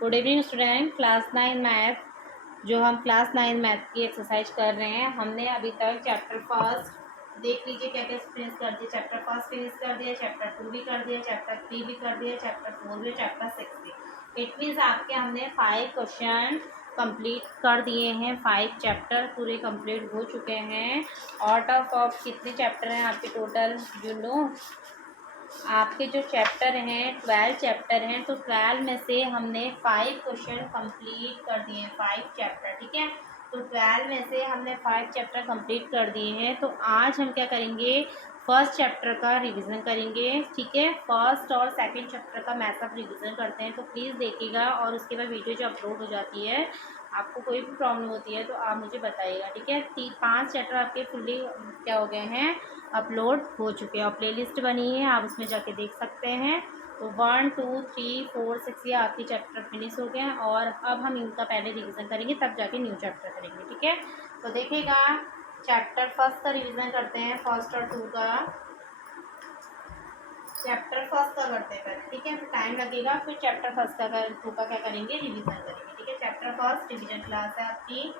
Good evening student. Class 9 math जो हम class 9 math की एक्सरसाइज कर रहे हैं, हमने अभी तक चैप्टर फर्स्ट देख लीजिए क्या क्या फिनिश कर दिया। चैप्टर फर्स्ट फिनिश कर दिया, चैप्टर 2 भी कर दिया, चैप्टर 3 भी कर दिया, चैप्टर 4 भी, चैप्टर 6 भी। इट मीन्स आपके हमने 5 क्वेश्चन कंप्लीट कर दिए हैं। 5 चैप्टर पूरे कंप्लीट हो चुके हैं। आउट ऑफ कितने चैप्टर हैं आपके टोटल? यू नो आपके जो चैप्टर हैं 12 चैप्टर हैं, तो 12 में से हमने 5 क्वेश्चन कंप्लीट कर दिए हैं। 5 चैप्टर, ठीक है। तो 12 में से हमने 5 चैप्टर कंप्लीट कर दिए हैं। तो आज हम क्या करेंगे, फर्स्ट चैप्टर का रिवीजन करेंगे, ठीक है। फर्स्ट और सेकंड चैप्टर का मैथअप रिवीजन करते हैं, तो प्लीज़ देखिएगा। और उसके बाद वीडियो जो अपलोड हो जाती है, आपको कोई भी प्रॉब्लम होती है तो आप मुझे बताइएगा, ठीक है। 5 चैप्टर आपके फुल्ली क्या हो गए हैं, अपलोड हो चुके हैं और प्लेलिस्ट बनी है, आप उसमें जाके देख सकते हैं। तो 1 2 3 4 6 ये आपके चैप्टर फिनिश हो गए हैं। और अब हम इनका पहले रिवीजन करेंगे, तब जाके न्यू चैप्टर करेंगे, ठीक है। तो देखिएगा, चैप्टर फर्स्ट का रिवीजन करते हैं, फर्स्ट और 2 का। चैप्टर फर्स्ट का करते हैं पहले, ठीक है। फिर टाइम लगेगा, फिर चैप्टर फर्स्ट का 2 का क्या करेंगे, रिवीजन करेंगे, ठीक है। चैप्टर फर्स्ट रिवीजन क्लास है आपकी।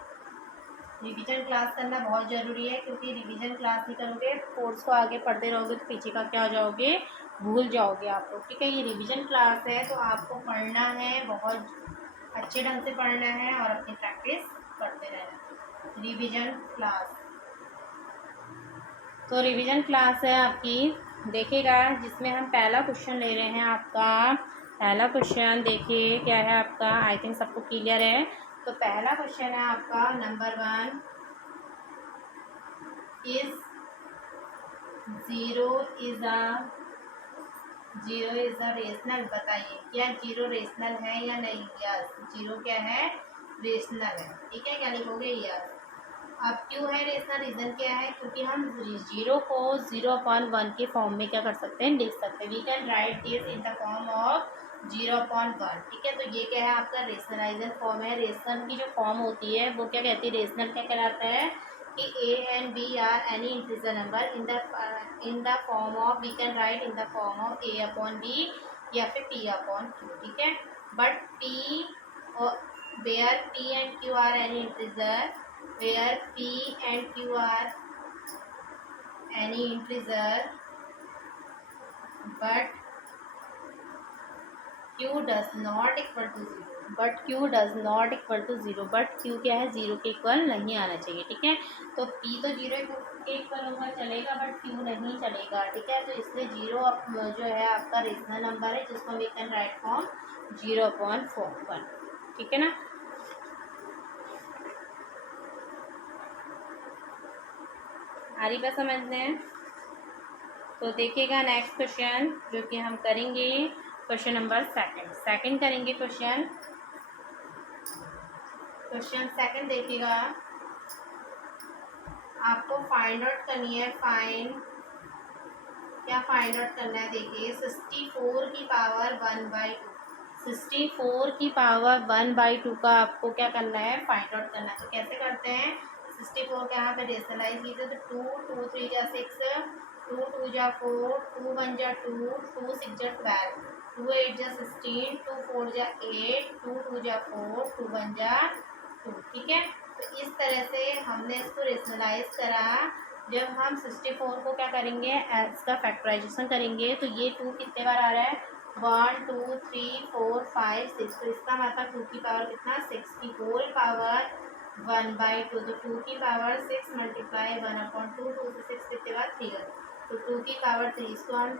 रिवीजन क्लास करना बहुत ज़रूरी है, क्योंकि रिवीजन क्लास नहीं करोगे, कोर्स को आगे पढ़ते रहोगे तो पीछे का क्या हो जाओगे, भूल जाओगे आप लोग, ठीक है। ये रिवीजन क्लास है, तो आपको पढ़ना है, बहुत अच्छे ढंग से पढ़ना है और अपनी प्रैक्टिस करते रहना। रिवीजन क्लास, तो रिवीजन क्लास है आपकी, देखिएगा, जिसमें हम पहला क्वेश्चन ले रहे हैं। आपका पहला क्वेश्चन देखिए क्या है आपका, आई थिंक सबको क्लियर है। तो पहला क्वेश्चन है आपका number 1, is zero is a rational. बताइए क्या जीरो रेशनल है या नहीं। यस, जीरो क्या है, रेशनल है, ठीक है। क्या लिखोगे, यस। अब क्यों है रेशनल, रीजन क्या है, क्योंकि हम जीरो को 0/1 के फॉर्म में क्या कर सकते हैं, लिख सकते हैं। We can write this in the form of 0/1, ठीक है। तो ये क्या है आपका रेशनलाइजर फॉर्म है। रेशनल की जो फॉर्म होती है वो क्या कहती है, रेशनल क्या कहलाता है कि a and b are any integer number in the form of, we can write in the form of a/b या फिर p/q, ठीक है। But p where p and q are any integer, where p and q are any integer but q does not equal to 0, but q does not equal to 0, but q क्या है, 0 के equal नहीं आना चाहिए, ठीक है। तो p तो 0 के इक्वल होगा, चलेगा, बट q नहीं चलेगा, ठीक है। तो इसलिए 0 जो है आपका रेशनल नंबर है, जिसको वी कैन राइट फॉर्म 0/1, ठीक है ना। आ रही बात समझने। तो देखिएगा नेक्स्ट क्वेश्चन जो कि हम करेंगे, क्वेश्चन नंबर सेकंड करेंगे। क्वेश्चन सेकंड देखिएगा, आपको फाइंड आउट करनी है। क्या फाइंड आउट करना है, देखिए 64 की पावर 1/2, 64 की पावर 1/2 का आपको क्या करना है, फाइंड आउट करना है। तो कैसे करते हैं, 64 को यहाँ पे रेशनलाइज कीजिए, तो 2 2 3 जा 6, 2 2 जा 4, 2 1 जा 2, 2 6 जा 12, 2 8 जा 16, 2 4 जा 8, 2 2 जा 4, 2 1 जा 2, ठीक है। तो इस तरह से हमने इसको रेशनलाइज करा। जब हम 64 को क्या करेंगे, इसका फैक्टराइजेशन करेंगे, तो ये 2 कितने बार आ रहा है, 1 2 3 4 5 6, तो इसका मतलब 2 की पावर कितना, 6 की होल पावर 1/2, तो 2 की पावर 6 मल्टीप्लाई 1/2, 2 से 6 कितने बार, 3, तो 2 की पावर 3, इसको हम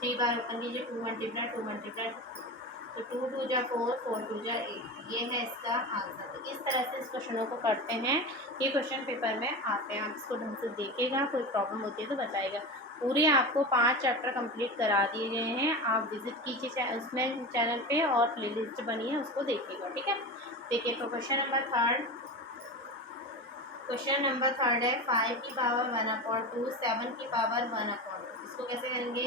3 बार ओपन कीजिए, 2 मल्टीप्लाई 2 मल्टीप्लाई, तो 2 2 जा 4, 4 2 जा 8, ये है इसका आंसर। तो इस तरह से इस क्वेश्चनों को करते हैं, ये क्वेश्चन पेपर में आते हैं। आप इसको ढंग से देखिएगा, कोई प्रॉब्लम होती है तो बताइएगा। पूरे आपको 5 चैप्टर कंप्लीट करा दिए गए हैं, आप विजिट कीजिए उसमें चैनल पे, और प्लेलिस्ट बनी है उसको देखिएगा, ठीक है। देखिए तो क्वेश्चन नंबर थर्ड है, 5 की पावर 1/2, 7 की पावर 1/2, इसको कैसे करेंगे,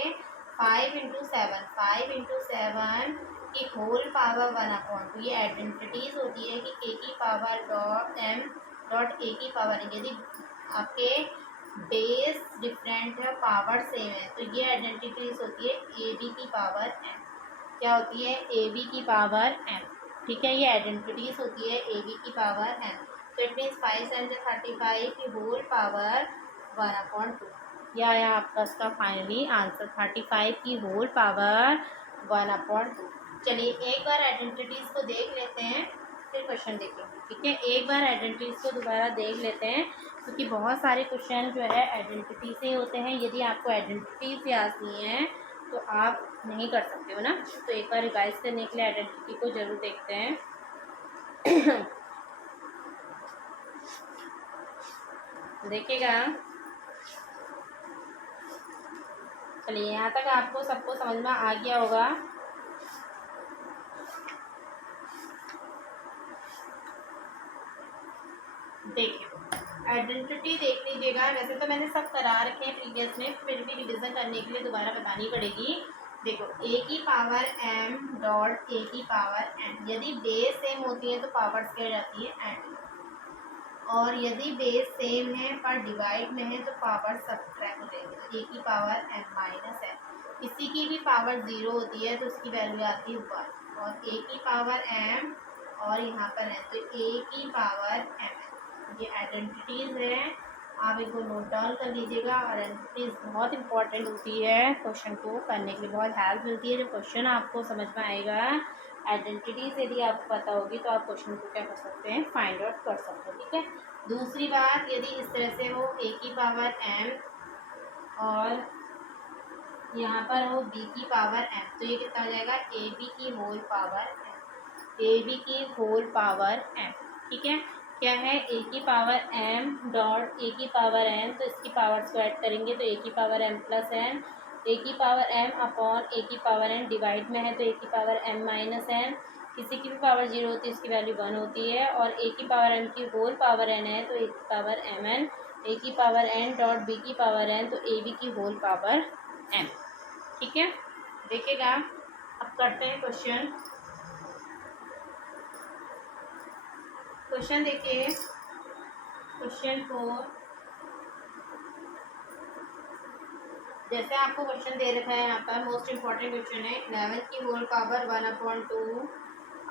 5 × 7, 5 × 7 की होल पावर 1/2, ये आइडेंटिटीज होती है कि k की पावर m डॉट a की पावर, यदि आपके बेस डिफरेंट है, पावर सेम है, तो ये आइडेंटिटीज होती है ab की पावर m। क्या होती है, ab की पावर m, ठीक है, ये आइडेंटिटीज होती है ए बी की पावर एन। तो इट मीन्स 5 7 35 की होल पावर 1/2। यह आया आपका इसका फाइनली आंसर 35 की होल पावर 1/2। चलिए एक बार आइडेंटिटीज को देख लेते हैं, फिर क्वेश्चन देखेंगे। ठीक है, एक बार आइडेंटिटीज को दोबारा देख लेते हैं, क्योंकि बहुत सारे क्वेश्चन जो है आइडेंटिटी से होते हैं। यदि आपको आइडेंटिटीज याद नहीं है तो आप नहीं कर सकते हो ना। तो एक बार रिवाइज करने के लिए आइडेंटिटी को जरूर देखते हैं। देखिएगा, चलिए यहाँ तक आपको सबको समझ में आ गया होगा। देखिए आइडेंटिटी देख लीजिएगा, वैसे तो मैंने सब करा रखे हैं प्रीवियस में, फिर भी रिविजन करने के लिए दोबारा बतानी पड़ेगी। देखो ए की पावर एम डॉट ए की पावर एन, यदि बेस सेम होती है तो पावर्स क्या जाती है एन, और यदि बेस सेम है पर डिवाइड में है तो पावर सब्ट्रैक्ट हो जाएगी। तो ए की पावर एन माइनस एन, किसी की भी पावर 0 होती है तो उसकी वैल्यू आती है 1, और ए की पावर एम और यहाँ पर है तो ए की पावर एम। ये आइडेंटिटीज है, आप इनको नोट डाउन कर लीजिएगा। और आइडेंटिटीज बहुत इंपॉर्टेंट होती है, क्वेश्चन को करने के लिए बहुत हेल्प मिलती है। जब क्वेश्चन आपको समझ में आएगा, आइडेंटिटीज यदि आपको पता होगी तो आप क्वेश्चन को क्या कर सकते हैं, फाइंड आउट कर सकते हैं। ठीक है, दूसरी बात, यदि इस तरह से हो ए की पावर एम और यहाँ पर हो बी की पावर एम, तो ये कितना हो जाएगा, ए बी की whole power M, A B की होल पावर एम। ठीक है, क्या है, ए की पावर एम डॉट ए की पावर एन, तो इसकी पावर्स को ऐड करेंगे तो ए की पावर एम प्लस एन, ए की पावर एम अपॉन ए की पावर एन, डिवाइड में है तो ए की पावर एम माइनस एन, किसी की भी पावर 0 होती है उसकी वैल्यू 1 होती है, और ए की पावर एम की होल पावर एन है तो ए की पावर एम एन, ए की पावर एन डॉट बी की पावर एन, तो ए बी की होल पावर एन। ठीक है, देखिएगा, अब करते हैं क्वेश्चन। क्वेश्चन देखिए, क्वेश्चन 4, जैसे आपको क्वेश्चन दे रखा है यहाँ पर, मोस्ट इंपॉर्टेंट क्वेश्चन है, 11 की होल पावर 1/2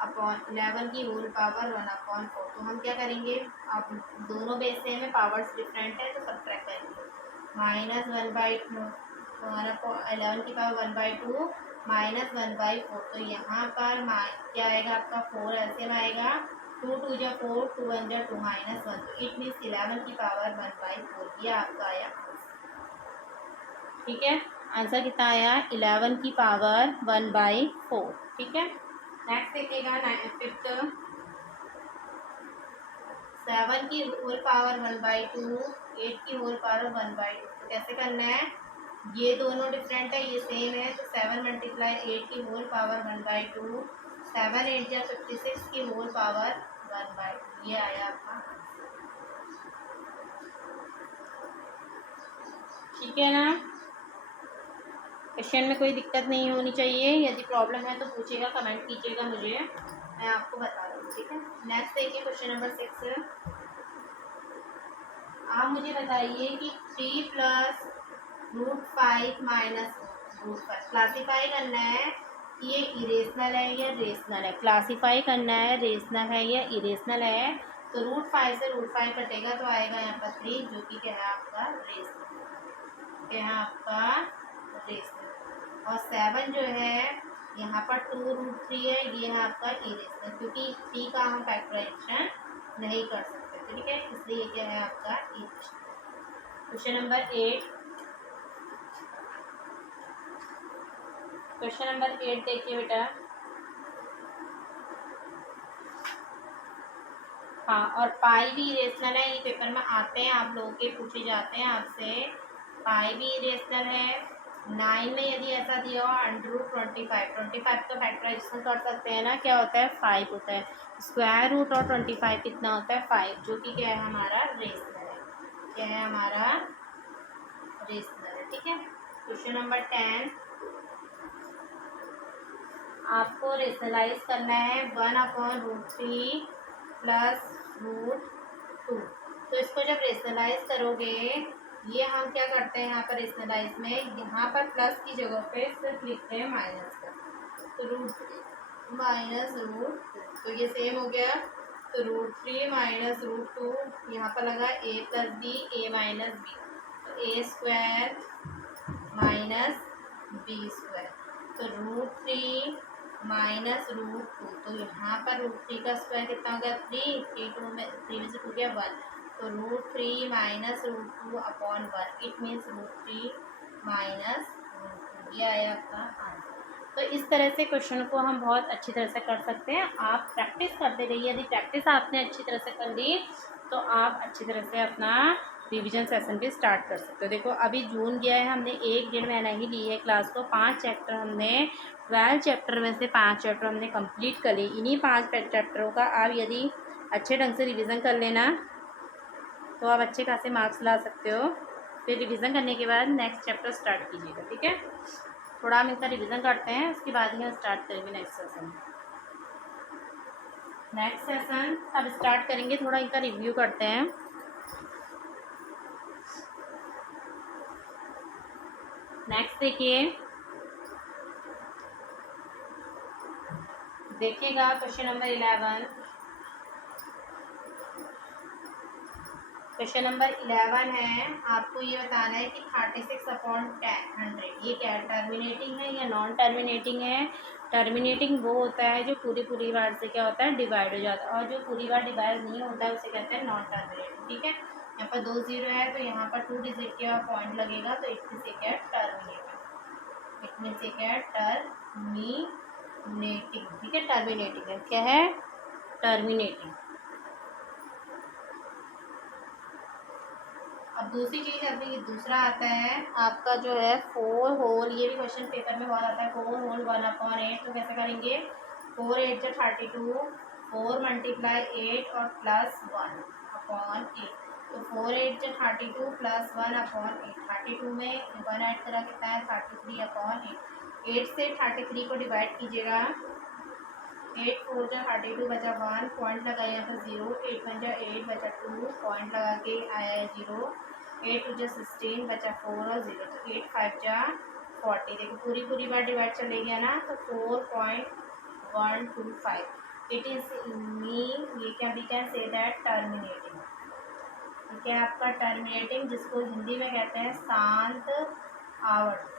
अपॉन 11 की होल पावर 1/4। तो हम क्या करेंगे, आप दोनों बेस सेम है, पावर्स डिफरेंट है तो सब्ट्रैक्ट करेंगे। माइनस 1/2, 11 की पावर 1/2 माइनस 1/4, तो यहाँ पर क्या आएगा आपका 4 एलसीएम आएगा, 2 2 जा 4, 2 1 जा 2 माइनस 1, तो इट मीन्स 11 की पावर 1/4, ये आपका आया। ठीक है, आंसर कितना आया, 11 की पावर 1/4। ठीक है, नेक्स्ट देखिएगा, 5th, 7 की होल पावर 1/2, 8 की होल पावर 1/2। तो कैसे करना है, ये दोनों डिफरेंट है, ये सेम है, तो 7 मल्टीप्लाई 8 की होल पावर 1/2, 7 8 जा 56 की होल पावर 1/2, ये आया आपका। ठीक है ना, क्वेश्चन में कोई दिक्कत नहीं होनी चाहिए, यदि प्रॉब्लम है तो पूछेगा, कमेंट कीजिएगा मुझे, मैं आपको बता दूँ। ठीक है, नेक्स्ट देखिए क्वेश्चन नंबर 6, आप मुझे बताइए कि 3 प्लस √5 माइनस √5 क्लासीफाई करना है कि ये इरेशनल है या रेशनल है। क्लासीफाई करना है रेशनल है या इरेशनल है, तो √5 से √5 कटेगा तो आएगा यहाँ पर 3, जो कि क्या है आपका रेशनल, क्या है आपका रेशनल। और 7 जो है यहाँ पर 2√3 है, ये है आपका इरेशनल, क्योंकि 3 का हम फैक्टराइजेशन नहीं कर सकते। ठीक है, इसलिए क्या है आपका irrational. Question number 8, question number 8 देखिए बेटा। हाँ, और पाई भी इरेशनल है, ये पेपर में आते हैं, आप लोगों के पूछे जाते हैं आपसे, पाई भी इरेशनल है। 9 में यदि ऐसा दिया हो √25, 25 का फैक्टराइजेशन कर सकते हैं ना, क्या होता है 5 होता है, स्क्वायर रूट और 25 कितना होता है 5, जो कि क्या है हमारा रेशनल है, क्या है हमारा रेशनल है। ठीक है, क्वेश्चन नंबर 10, आपको रेशनलाइज करना है 1/√3 प्लस √2। तो इसको जब रेशनलाइज करोगे, ये हम क्या करते हैं यहाँ पर रेशनलाइज में, यहाँ पर प्लस की जगह पे सिर्फ लिखते हैं माइनस का, तो माइनस रूट, तो ये सेम हो गया। तो √3 माइनस √2, यहाँ पर लगा a plus B, A minus B, तो A square minus B square. तो √3 माइनस √2, तो यहाँ पर √3 का स्क्वायर कितना हो गया 3 में से 2 गया 1, तो √3 minus √2 upon 1, it means √3 minus √2, ये आया आपका आंसर। तो इस तरह से क्वेश्चन को हम बहुत अच्छी तरह से कर सकते हैं। आप प्रैक्टिस करते रहिए, यदि प्रैक्टिस आपने अच्छी तरह से कर ली तो आप अच्छी तरह से अपना रिवीजन सेशन भी स्टार्ट कर सकते हो। देखो अभी जून गया है, हमने 1 डेढ़ महीना ही ली है क्लास को, 5 चैप्टर हमने 12 चैप्टर में से 5 चैप्टर हमने कंप्लीट कर ली। इन्हीं 5 चैप्टरों का आप यदि अच्छे ढंग से रिवीजन कर लेना तो आप अच्छे खासे मार्क्स ला सकते हो। फिर रिवीजन करने के बाद नेक्स्ट चैप्टर स्टार्ट कीजिएगा, ठीक है। थोड़ा हम इनका रिवीजन करते हैं, उसके बाद ही हम स्टार्ट करेंगे नेक्स्ट सेशन। नेक्स्ट सेशन अब स्टार्ट करेंगे, थोड़ा इनका रिव्यू करते हैं। नेक्स्ट देखिएगा क्वेश्चन नंबर 11। क्वेश्चन नंबर 11 है, आपको ये बताना है कि 36/100 ये क्या टर्मिनेटिंग है या नॉन टर्मिनेटिंग है। टर्मिनेटिंग वो होता है जो पूरी बार से क्या होता है डिवाइड हो जाता है, और जो पूरी बार डिवाइड नहीं होता है उसे कहते हैं नॉन टर्मिनेटिंग, ठीक है। यहाँ पर 2 0 है तो यहाँ पर 2 डिजिट का पॉइंट लगेगा, तो इट मीन्स क्या टर्मिनेटिंग, इट मीन्स क्या टर्मिनेटिंग, ठीक है। टर्मिनेटिंग है, क्या है टर्मिनेटिंग। अब दूसरी चीज़ अभी दूसरा आता है आपका जो है 4 होल, ये भी क्वेश्चन पेपर में बहुत आता है। 4 होल 1/8, तो कैसे करेंगे 4 8 जो 32, 4 मल्टीप्लाई 8 और प्लस 1/8, तो 4 8 जो 32 प्लस 1/8, 32 में 1 ऐड करा कितना है 33/8, 8 से 33 को डिवाइड कीजिएगा, 8 4 जा 32 बचा 1, पॉइंट लगाया था 0, 8 1 जा 8 बचा 2, पॉइंट लगा के आया है 0, 8 2 जा 16 बचा 4 और 0, तो 8 5 जा 40। देखो पूरी बार डिवाइड चले गया ना, तो 4.125 इट इज मीन, ये क्या भी कैन से दैट टर्मिनेटिंग, ठीक है। आपका टर्मिनेटिंग जिसको हिंदी में कहते हैं शांत आवर्त,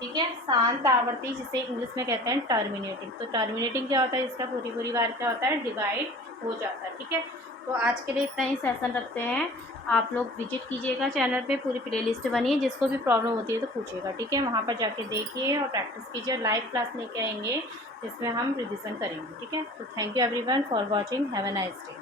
ठीक है, शांत आवर्ती जिसे इंग्लिश में कहते हैं टर्मिनेटिंग। तो टर्मिनेटिंग क्या होता है, इसका पूरी बार क्या होता है डिवाइड हो जाता है, ठीक है। तो आज के लिए इतना ही सेशन रखते हैं। आप लोग विजिट कीजिएगा चैनल पे, पूरी प्लेलिस्ट बनी है, जिसको भी प्रॉब्लम होती है तो पूछिएगा, ठीक है। वहाँ पर जाके देखिए और प्रैक्टिस कीजिए। लाइव क्लास लेके आएंगे जिसमें हम रिविज़न करेंगे, ठीक है। तो thank you everyone for watching, have a nice day.